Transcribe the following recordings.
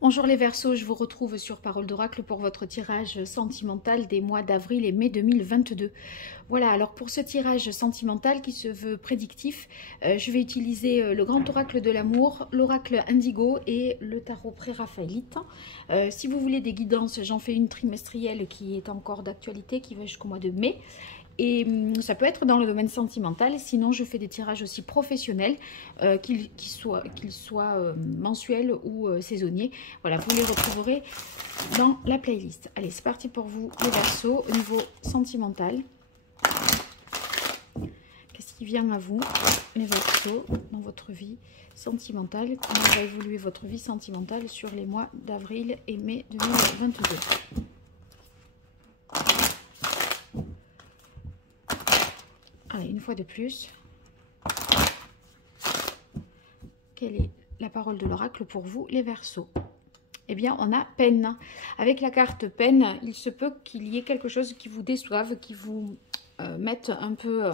Bonjour les Verseaux, je vous retrouve sur Parole d'Oracle pour votre tirage sentimental des mois d'avril et mai 2022. Voilà, alors pour ce tirage sentimental qui se veut prédictif, je vais utiliser le grand oracle de l'amour, l'oracle indigo et le tarot pré-raphaélite. Si vous voulez des guidances, j'en fais une trimestrielle qui est encore d'actualité, qui va jusqu'au mois de mai. Et ça peut être dans le domaine sentimental, sinon je fais des tirages aussi professionnels, qu'ils soient mensuels ou saisonniers. Voilà, vous les retrouverez dans la playlist. Allez, c'est parti pour vous les Verseaux au niveau sentimental. Qu'est-ce qui vient à vous, les Verseaux, dans votre vie sentimentale? Comment va évoluer votre vie sentimentale sur les mois d'avril et mai 2022? Allez, une fois de plus, quelle est la parole de l'oracle pour vous, les Verseaux? Eh bien, on a peine. Avec la carte peine, il se peut qu'il y ait quelque chose qui vous déçoive, qui vous mette un peu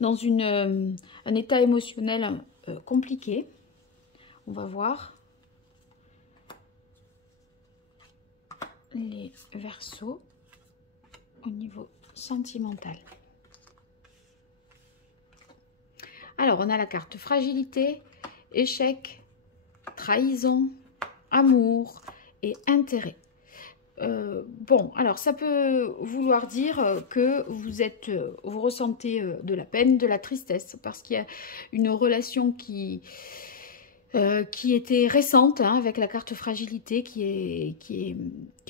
dans un état émotionnel compliqué. On va voir les Verseaux au niveau sentimental. Alors, on a la carte fragilité, échec, trahison, amour et intérêt. Bon, alors ça peut vouloir dire que vous ressentez de la peine, de la tristesse, parce qu'il y a une relation qui était récente, hein, avec la carte fragilité, qui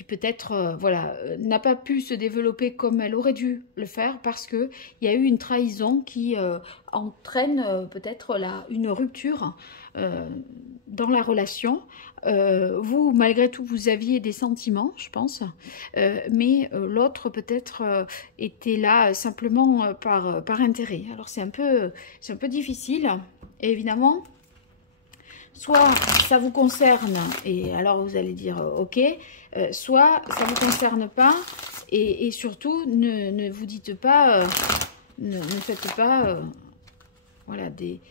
peut-être voilà, n'a pas pu se développer comme elle aurait dû le faire, parce qu'il y a eu une trahison qui entraîne peut-être une rupture dans la relation. Vous, malgré tout, vous aviez des sentiments, je pense, mais l'autre peut-être était là simplement par intérêt. Alors c'est un peu difficile, et évidemment, soit ça vous concerne, et alors vous allez dire ok, soit ça ne vous concerne pas, et surtout ne vous dites pas, ne faites pas voilà, des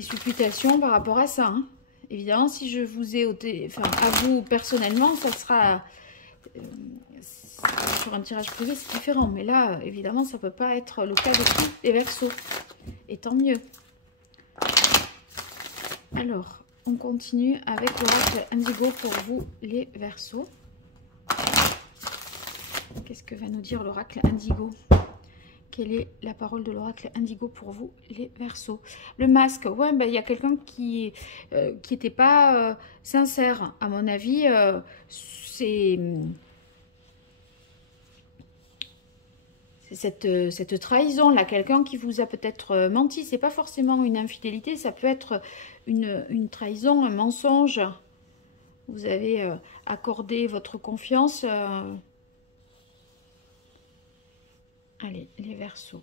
supputations par rapport à ça, hein. Évidemment, si je vous ai ôté, enfin à vous personnellement, ça sera sur un tirage privé, c'est différent, mais là évidemment ça ne peut pas être le cas de tous les Verseaux, et tant mieux. Alors, on continue avec l'oracle indigo pour vous, les Verseaux. Qu'est-ce que va nous dire l'oracle indigo? Quelle est la parole de l'oracle indigo pour vous, les Verseaux? Le masque, ouais, ben, y a quelqu'un qui n'était pas sincère, à mon avis. C'est cette trahison là, quelqu'un qui vous a peut-être menti. C'est pas forcément une infidélité, ça peut être une trahison, un mensonge. Vous avez accordé votre confiance. Allez, les Verseaux.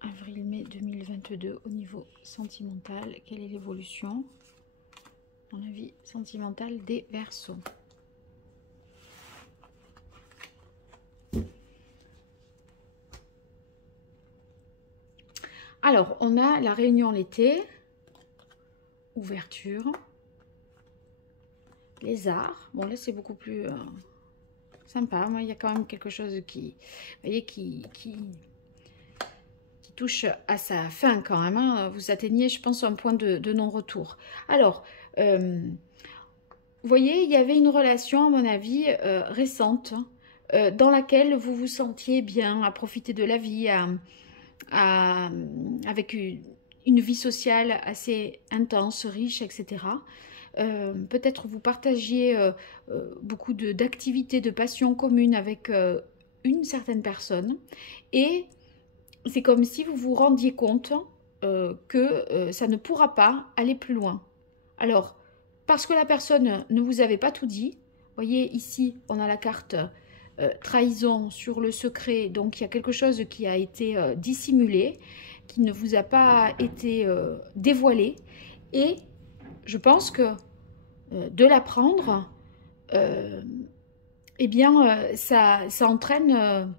Avril-mai 2022 au niveau sentimental. Quelle est l'évolution dans la vie sentimentale des Verseaux? Alors, on a la réunion l'été, ouverture, les arts. Bon, là, c'est beaucoup plus sympa. Moi, il y a quand même quelque chose qui, vous voyez, qui touche à sa fin quand même, hein. Vous atteignez, je pense, un point de non-retour. Alors, vous voyez, il y avait une relation, à mon avis, récente, dans laquelle vous vous sentiez bien, à profiter de la vie, avec une vie sociale assez intense, riche, etc. Peut-être vous partagiez beaucoup d'activités, de passions communes avec une certaine personne, et c'est comme si vous vous rendiez compte que ça ne pourra pas aller plus loin. Alors, parce que la personne ne vous avait pas tout dit, vous voyez ici, on a la carte trahison sur le secret, donc il y a quelque chose qui a été dissimulé, qui ne vous a pas été dévoilé, et je pense que de l'apprendre, eh bien, ça entraîne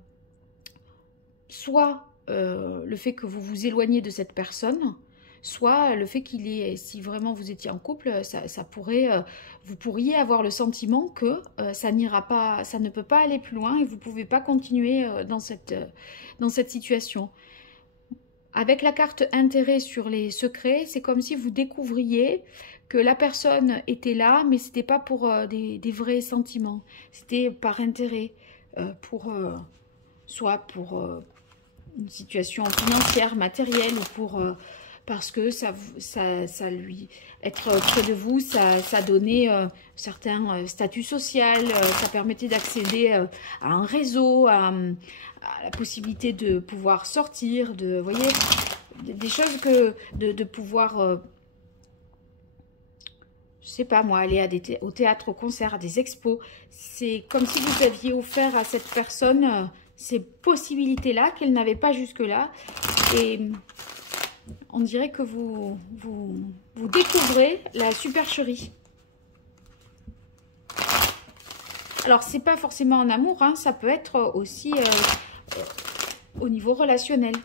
soit le fait que vous vous éloignez de cette personne, soit le fait qu'il est, si vraiment vous étiez en couple, ça pourrait, vous pourriez avoir le sentiment que ça n'ira pas, ça ne peut pas aller plus loin et vous ne pouvez pas continuer dans cette situation. Avec la carte intérêt sur les secrets, c'est comme si vous découvriez que la personne était là, mais c'était pas pour des vrais sentiments, c'était par intérêt, soit pour une situation financière, matérielle, ou pour parce que ça lui être près de vous, ça donnait certains statuts social, ça permettait d'accéder à un réseau, à la possibilité de pouvoir sortir, vous voyez, des choses que de pouvoir je sais pas moi, aller au théâtre, au concert, à des expos. C'est comme si vous aviez offert à cette personne ces possibilités-là qu'elle n'avait pas jusque-là. Et on dirait que vous découvrez la supercherie. Alors, c'est pas forcément en amour, hein, ça peut être aussi au niveau relationnel.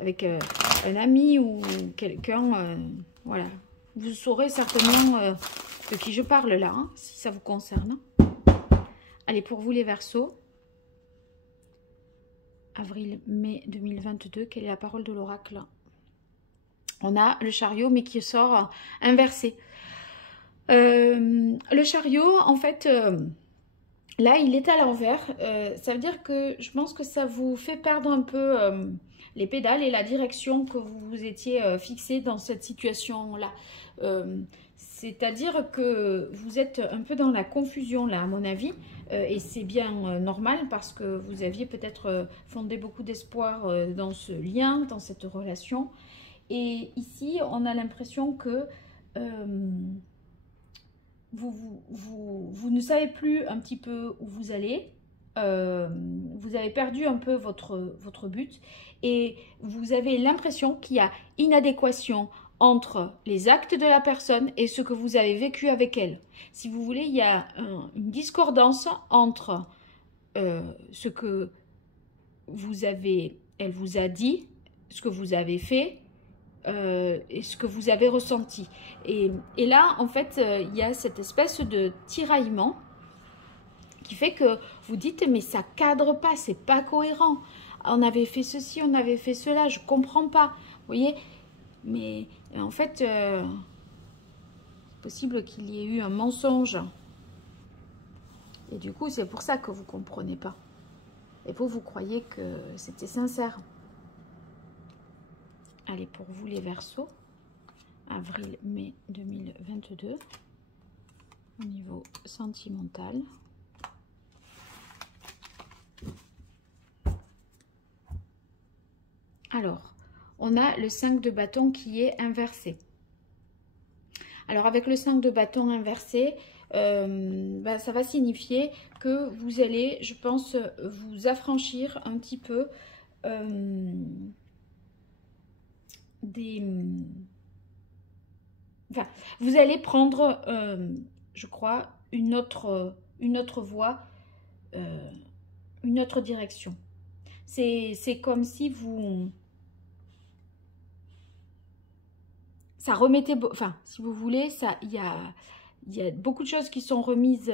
Avec un ami ou quelqu'un, voilà. Vous saurez certainement de qui je parle là, hein, si ça vous concerne. Allez, pour vous les Verseaux, avril-mai 2022, quelle est la parole de l'oracle? On a le chariot, mais qui sort inversé. Le chariot, en fait, là, il est à l'envers. Ça veut dire que je pense que ça vous fait perdre un peu les pédales et la direction que vous vous étiez fixé dans cette situation-là. C'est-à-dire que vous êtes un peu dans la confusion là, à mon avis, et c'est bien normal parce que vous aviez peut-être fondé beaucoup d'espoir dans ce lien, dans cette relation. Et ici, on a l'impression que vous ne savez plus un petit peu où vous allez. Vous avez perdu un peu votre but et vous avez l'impression qu'il y a inadéquation entre les actes de la personne et ce que vous avez vécu avec elle. Si vous voulez, il y a une discordance entre ce que elle vous a dit, ce que vous avez fait et ce que vous avez ressenti. Et là, en fait, il y a cette espèce de tiraillement qui fait que vous dites, mais ça cadre pas, c'est pas cohérent. On avait fait ceci, on avait fait cela, je comprends pas. Vous voyez? Mais en fait, c'est possible qu'il y ait eu un mensonge. Et du coup, c'est pour ça que vous comprenez pas. Et vous croyez que c'était sincère. Allez, pour vous les Verseaux, avril-mai 2022, au niveau sentimental. Alors, on a le 5 de bâton qui est inversé. Alors, avec le 5 de bâton inversé, ça va signifier que vous allez, je pense, vous affranchir un petit peu Enfin, vous allez prendre, je crois, une autre voie, une autre direction. C'est comme si vous... Ça remettait... Enfin, si vous voulez, il y a beaucoup de choses qui sont remises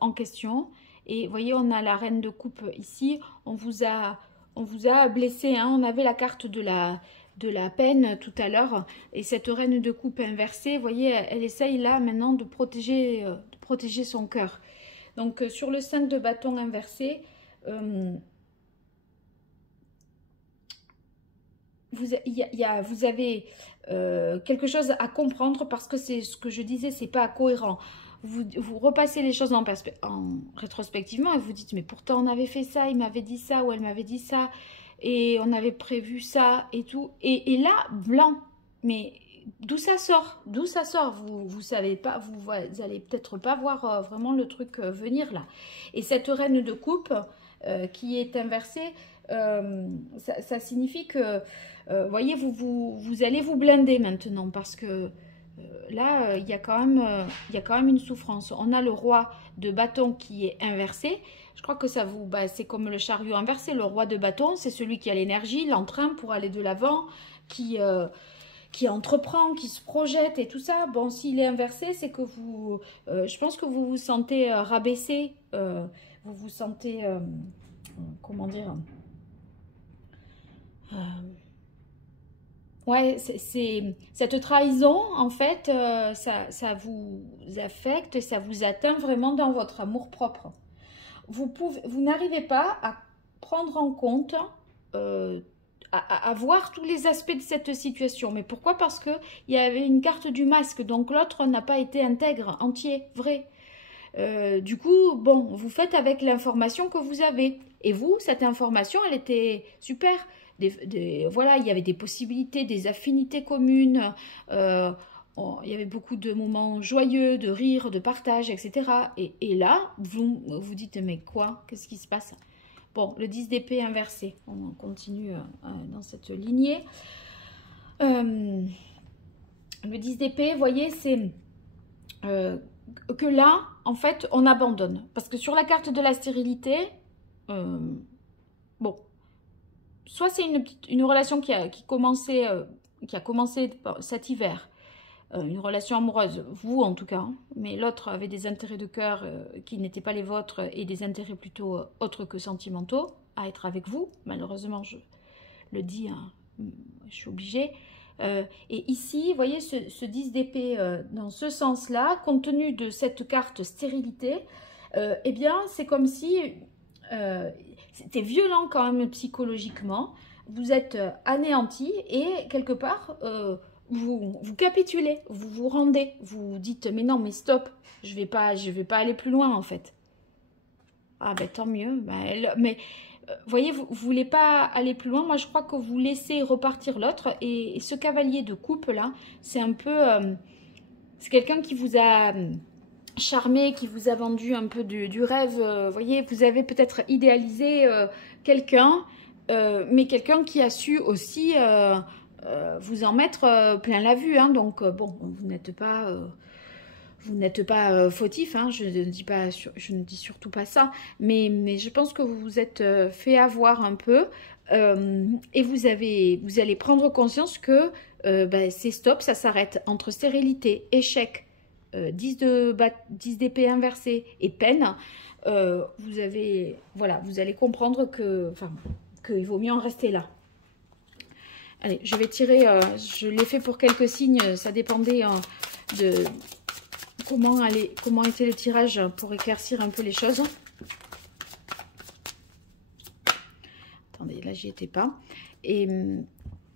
en question. Et vous voyez, on a la reine de coupe ici. On vous a blessé. Hein, on avait la carte de la peine tout à l'heure. Et cette reine de coupe inversée, vous voyez, elle essaye là maintenant de protéger son cœur. Donc, sur le 5 de bâton inversé... vous avez quelque chose à comprendre parce que c'est ce que je disais, c'est pas cohérent. Vous repassez les choses en rétrospectivement et vous dites mais pourtant on avait fait ça, il m'avait dit ça ou elle m'avait dit ça et on avait prévu ça et tout. Et là, blanc, mais d'où ça sort? D'où ça sort? Vous savez pas, vous allez peut-être pas voir vraiment le truc venir là. Et cette reine de coupe qui est inversée, ça signifie que, voyez, vous allez vous blinder maintenant parce que là, il y a quand même une souffrance. On a le roi de bâton qui est inversé. Je crois que ça c'est comme le chariot inversé. Le roi de bâton, c'est celui qui a l'énergie, l'entrain pour aller de l'avant, qui entreprend, qui se projette et tout ça. Bon, s'il est inversé, c'est que vous, je pense que vous vous sentez rabaissé, vous vous sentez, comment dire, ouais, c'est cette trahison, en fait, ça vous affecte, ça vous atteint vraiment dans votre amour-propre. Vous n'arrivez pas à prendre en compte, à voir tous les aspects de cette situation. Mais pourquoi? Parce qu'il y avait une carte du masque, donc l'autre n'a pas été intègre, entier, vrai. Du coup, bon, vous faites avec l'information que vous avez. Et vous, cette information, elle était super. Voilà, il y avait des possibilités, des affinités communes. Il y avait beaucoup de moments joyeux, de rire, de partage, etc. Et là, vous vous dites, mais quoi? Qu'est-ce qui se passe? Bon, le 10 d'épée inversé. On continue dans cette lignée. Le 10 d'épée, vous voyez, c'est que là, en fait, on abandonne. Parce que sur la carte de la stérilité, bon, soit c'est une relation qui a commencé cet hiver, une relation amoureuse, vous en tout cas, hein, mais l'autre avait des intérêts de cœur qui n'étaient pas les vôtres et des intérêts plutôt autres que sentimentaux à être avec vous. Malheureusement, je le dis, hein, je suis obligée. Et ici, vous voyez, ce 10 d'épée dans ce sens-là, compte tenu de cette carte stérilité, eh bien, c'est comme si c'était violent quand même psychologiquement. Vous êtes anéanti et quelque part, vous capitulez, vous vous rendez, vous dites mais non, mais stop, je vais pas aller plus loin en fait. Ah ben tant mieux, mais vous voyez, vous ne voulez pas aller plus loin. Moi, je crois que vous laissez repartir l'autre. Et ce cavalier de coupe, là, c'est un peu... c'est quelqu'un qui vous a charmé, qui vous a vendu un peu du rêve. Vous voyez, vous avez peut-être idéalisé quelqu'un, mais quelqu'un qui a su aussi vous en mettre plein la vue. Hein. Donc, bon, vous n'êtes pas... vous n'êtes pas fautif, hein, je ne dis surtout pas ça, mais je pense que vous vous êtes fait avoir un peu et vous allez prendre conscience que c'est stop, ça s'arrête entre stérilité, échec, 10 d'épée inversée et peine. Vous allez comprendre qu'il vaut mieux en rester là. Allez, je vais tirer, je l'ai fait pour quelques signes, ça dépendait de... Comment était le tirage pour éclaircir un peu les choses. Attendez, là j'y étais pas. Et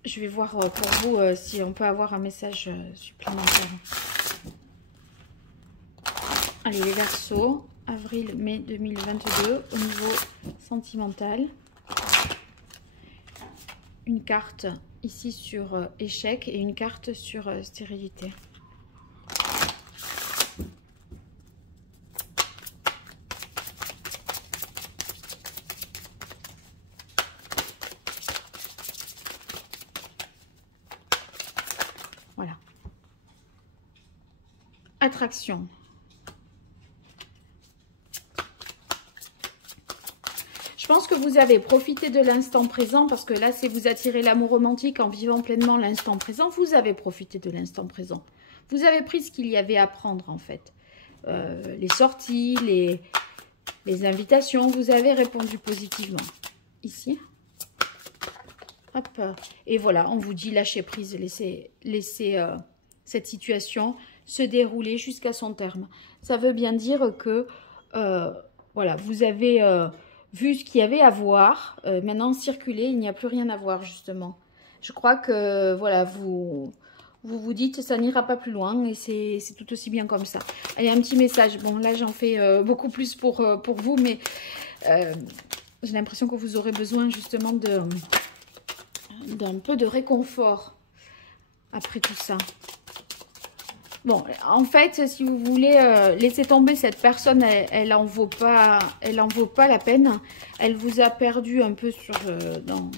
je vais voir pour vous si on peut avoir un message supplémentaire. Allez, les Verseaux, avril-mai 2022, au niveau sentimental. Une carte ici sur échec et une carte sur stérilité. Voilà. Attraction. Je pense que vous avez profité de l'instant présent parce que là, c'est vous attirer l'amour romantique en vivant pleinement l'instant présent. Vous avez profité de l'instant présent. Vous avez pris ce qu'il y avait à prendre en fait. Les sorties, les invitations, vous avez répondu positivement. Ici. Hop. Et voilà, on vous dit lâcher prise, laissez cette situation se dérouler jusqu'à son terme. Ça veut bien dire que voilà, vous avez vu ce qu'il y avait à voir. Maintenant, circuler, il n'y a plus rien à voir justement. Je crois que voilà, vous dites ça n'ira pas plus loin et c'est tout aussi bien comme ça. Allez, un petit message. Bon, là, j'en fais beaucoup plus pour vous, mais j'ai l'impression que vous aurez besoin justement d'un peu de réconfort après tout ça. Bon, en fait, si vous voulez laisser tomber cette personne, elle en vaut pas la peine. Elle vous a perdu un peu dans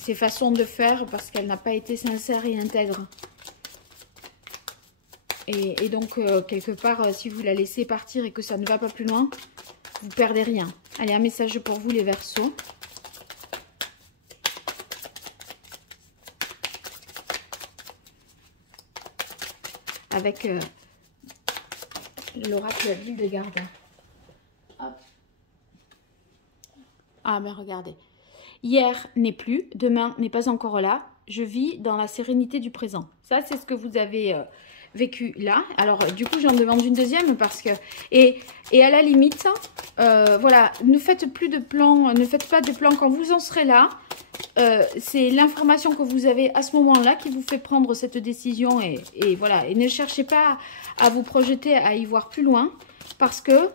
ses façons de faire parce qu'elle n'a pas été sincère et intègre. Et donc, quelque part, si vous la laissez partir et que ça ne va pas plus loin, vous perdez rien. Allez, un message pour vous, les Verseaux. avec l'oracle ville de garde. Hop. Ah, mais regardez. Hier n'est plus, demain n'est pas encore là. Je vis dans la sérénité du présent. Ça, c'est ce que vous avez vécu là. Alors, du coup, j'en demande une deuxième parce que... Et à la limite, voilà, ne faites plus de plans, ne faites pas de plans quand vous en serez là. C'est l'information que vous avez à ce moment-là qui vous fait prendre cette décision. Et voilà, et ne cherchez pas à vous projeter, à y voir plus loin. Parce que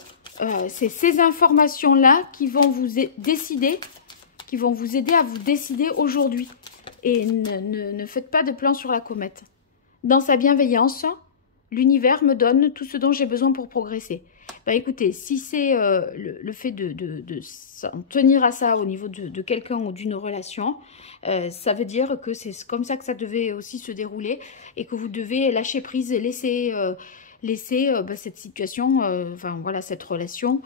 c'est ces informations-là qui vont vous décider, qui vont vous aider à vous décider aujourd'hui. Et ne faites pas de plan sur la comète. Dans sa bienveillance, l'univers me donne tout ce dont j'ai besoin pour progresser. Bah écoutez, si c'est le fait de s'en tenir à ça au niveau de quelqu'un ou d'une relation, ça veut dire que c'est comme ça que ça devait aussi se dérouler et que vous devez lâcher prise et laisser cette situation, enfin voilà, cette relation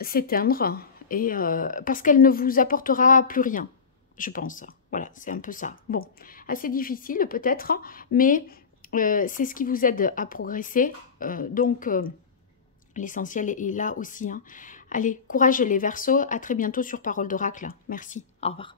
s'éteindre et parce qu'elle ne vous apportera plus rien, je pense. Voilà, c'est un peu ça. Bon, assez difficile peut-être, mais c'est ce qui vous aide à progresser. Donc, l'essentiel est là aussi. Hein. Allez, courage les Verseaux. À très bientôt sur Parole d'Oracle. Merci. Au revoir.